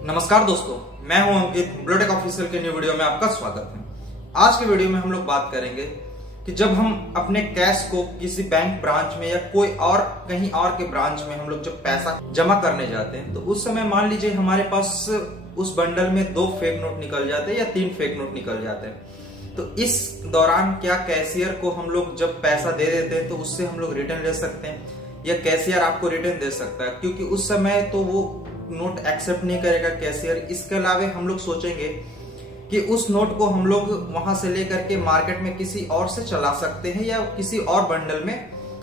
नमस्कार दोस्तों, मैं हूं अंकित। ब्लूटेक ऑफिशियल के न्यू वीडियो में आपका स्वागत है। आज के वीडियो में हम लोग बात करेंगे कि जब हम अपने कैश को किसी बैंक ब्रांच में या कोई और कहीं और के ब्रांच में हम लोग जब पैसा जमा करने जाते हैं तो उस समय मान लीजिए हमारे पास उस बंडल में 2 फेक नोट निकल जाते हैं या 3 फेक नोट निकल जाते हैं। तो इस दौरान क्या कैशियर को हम लोग जब पैसा दे देते हैं तो उससे हम लोग रिटर्न ले सकते हैं या कैशियर आपको रिटर्न दे सकता है, क्योंकि उस समय तो वो नोट एक्सेप्ट नहीं करेगा कैशियर। इसके अलावा हम लोग सोचेंगे कि उस नोट को हम लोग वहां से लेकर के मार्केट में किसी और से चला सकते हैं या किसी और बंडल में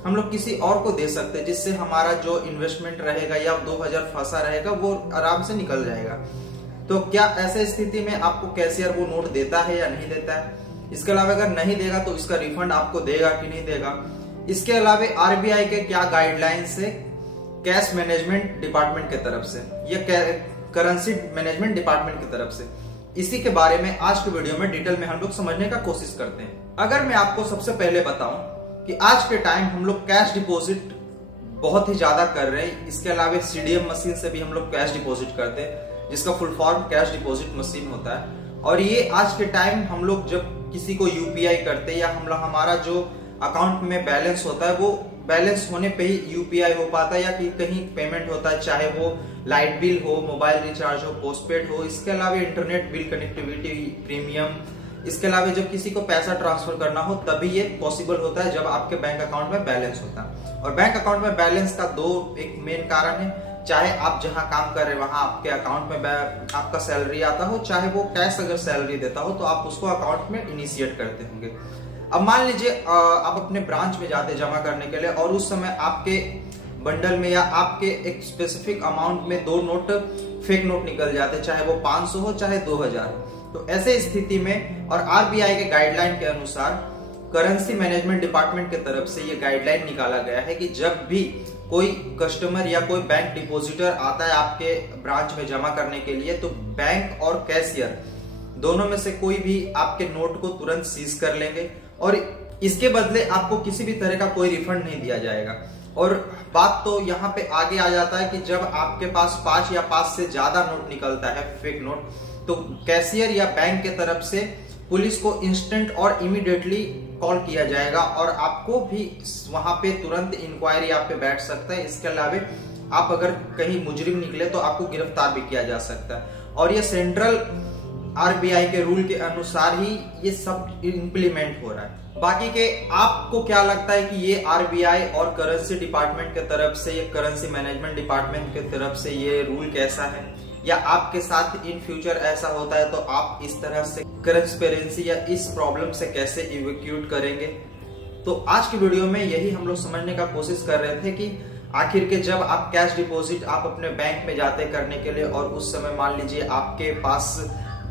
हम लोग किसी और को दे सकते हैं, जिससे हमारा जो इन्वेस्टमेंट रहेगा या 2000 फंसा रहेगा वो आराम से निकल जाएगा। तो क्या ऐसे स्थिति में आपको कैशियर वो नोट देता है या नहीं देता है? इसके अलावा अगर नहीं देगा तो इसका रिफंड आपको देगा कि नहीं देगा? इसके अलावा आरबीआई के क्या गाइडलाइंस है कैश मैनेजमेंट डिपार्टमेंट की तरफ से या करेंसी मैनेजमेंट डिपार्टमेंट की तरफ से, इसी के बारे में आज के वीडियो में डिटेल में हम लोग समझने का कोशिश करते हैं। अगर मैं आपको सबसे पहले बताऊं कि आज के टाइम हम लोग कैश डिपॉजिट बहुत ही ज्यादा कर रहे हैं। इसके अलावा सीडीएम मशीन से भी हम लोग कैश डिपॉजिट करते हैं, जिसका full form cash deposit machine होता है। और ये आज के टाइम हम लोग जब किसी को यूपीआई करते हैं या हम लोग हमारा जो अकाउंट में बैलेंस होता है वो बैलेंस होने पे ही यूपीआई हो पाता है या कि कहीं पेमेंट होता है, चाहे वो लाइट बिल हो, मोबाइल रिचार्ज हो, पोस्टपेड हो, इसके अलावा इंटरनेट बिल, कनेक्टिविटी प्रीमियम। इसके अलावा जब किसी को पैसा ट्रांसफर करना हो तभी ये पॉसिबल होता है जब आपके बैंक अकाउंट में बैलेंस होता है। और बैंक अकाउंट में बैलेंस का एक मेन कारण है, चाहे आप जहां काम कर रहे हैं वहां आपके अकाउंट में आपका सैलरी आता हो, चाहे वो कैश अगर सैलरी देता हो तो आप उसको अकाउंट में इनिशिएट करते होंगे। अब मान लीजिए आप अपने ब्रांच में जाते जमा करने के लिए और उस समय आपके बंडल में या आपके एक स्पेसिफिक अमाउंट में 2 नोट फेक नोट निकल जाते, चाहे वो 500 हो चाहे 2000। तो ऐसे स्थिति में और आरबीआई के गाइडलाइन के अनुसार करेंसी मैनेजमेंट डिपार्टमेंट की तरफ से ये गाइडलाइन निकाला गया है कि जब भी कोई कस्टमर या कोई बैंक डिपोजिटर आता है आपके ब्रांच में जमा करने के लिए तो बैंक और कैशियर दोनों में से कोई भी आपके नोट को तुरंत सीज कर लेंगे और इसके बदले आपको किसी भी तरह का कोई रिफंड नहीं दिया जाएगा। और बात तो यहाँ पे आगे आ जाता है कि जब आपके पास 5 या 5 से ज्यादा नोट निकलता है फेक नोट, तो कैशियर या बैंक के तरफ से पुलिस को इंस्टेंट और इमीडिएटली कॉल किया जाएगा और आपको भी वहां पे तुरंत इंक्वायरी आप पे बैठ सकता है। इसके अलावा आप अगर कहीं मुजरिम निकले तो आपको गिरफ्तार भी किया जा सकता है। और ये सेंट्रल आरबीआई के रूल के अनुसार ही ये सब इम्प्लीमेंट हो रहा है। बाकी के आपको क्या लगता है कि ये आरबीआई और करेंसी डिपार्टमेंट के तरफ से, ये करेंसी मैनेजमेंट डिपार्टमेंट के तरफ से ये रूल कैसा है, या आपके साथ इन फ्यूचर ऐसा होता है तो आप इस तरह से ट्रांसपेरेंसी या इस प्रॉब्लम से कैसे इवैक्यूएट करेंगे? तो आज की वीडियो में यही हम लोग समझने का कोशिश कर रहे थे कि आखिर के जब आप कैश डिपॉजिट आप अपने बैंक में जाते करने के लिए और उस समय मान लीजिए आपके पास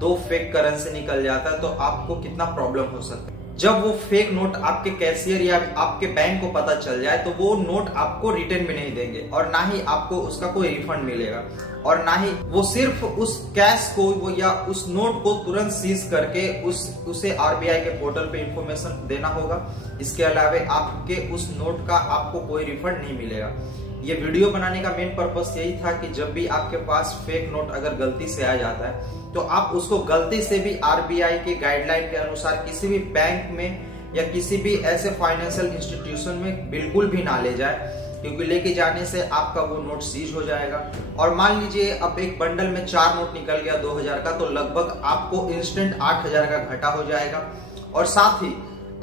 2 फेक करेंसी निकल जाता है तो आपको कितना प्रॉब्लम हो सकता है। जब वो फेक नोट आपके कैशियर या आपके बैंक को पता चल जाए तो वो नोट आपको रिटर्न भी नहीं देंगे और ना ही आपको उसका कोई रिफंड मिलेगा और ना ही वो सिर्फ उस कैश को वो या उस नोट को तुरंत सीज करके उसे आरबीआई के पोर्टल पे इंफॉर्मेशन देना होगा। इसके अलावा आपके उस नोट का आपको कोई रिफंड नहीं मिलेगा। ये वीडियो बनाने का मेन पर्पस यही था कि जब भी आपके पास फेक नोट अगर गलती से आ जाता है तो आप उसको गलती से भी आरबीआई के गाइडलाइन के अनुसार किसी भी बैंक में या किसी भी ऐसे फाइनेंशियल इंस्टीट्यूशन में बिल्कुल भी ना ले जाए, क्योंकि लेके जाने से आपका वो नोट सीज हो जाएगा। और मान लीजिए अब एक बंडल में 4 नोट निकल गया 2000 का, तो लगभग आपको इंस्टेंट 8000 का घाटा हो जाएगा और साथ ही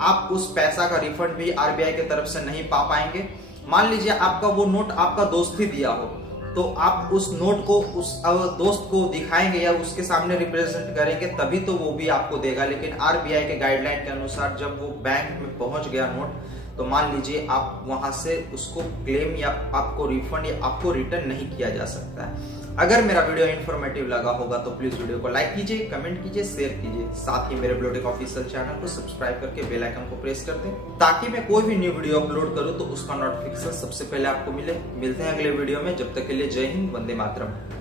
आप उस पैसा का रिफंड भी आरबीआई की तरफ से नहीं पा पाएंगे। मान लीजिए आपका वो नोट आपका दोस्त ही दिया हो तो आप उस नोट को उस दोस्त को दिखाएंगे या उसके सामने रिप्रेजेंट करेंगे तभी तो वो भी आपको देगा। लेकिन आरबीआई के गाइडलाइन के अनुसार जब वो बैंक में पहुंच गया नोट तो मान लीजिए आप वहां से उसको क्लेम या आपको रिफंड या आपको रिटर्न नहीं किया जा सकता है। अगर मेरा वीडियो इन्फॉर्मेटिव लगा होगा तो प्लीज वीडियो को लाइक कीजिए, कमेंट कीजिए, शेयर कीजिए। साथ ही मेरे ब्लूटेक ऑफिशियल चैनल को सब्सक्राइब करके बेल आइकन को प्रेस कर दें ताकि मैं कोई भी न्यू वीडियो अपलोड करूं तो उसका नोटिफिकेशन सबसे पहले आपको मिले। मिलते हैं अगले वीडियो में, जब तक के लिए जय हिंद, वंदे मातरम।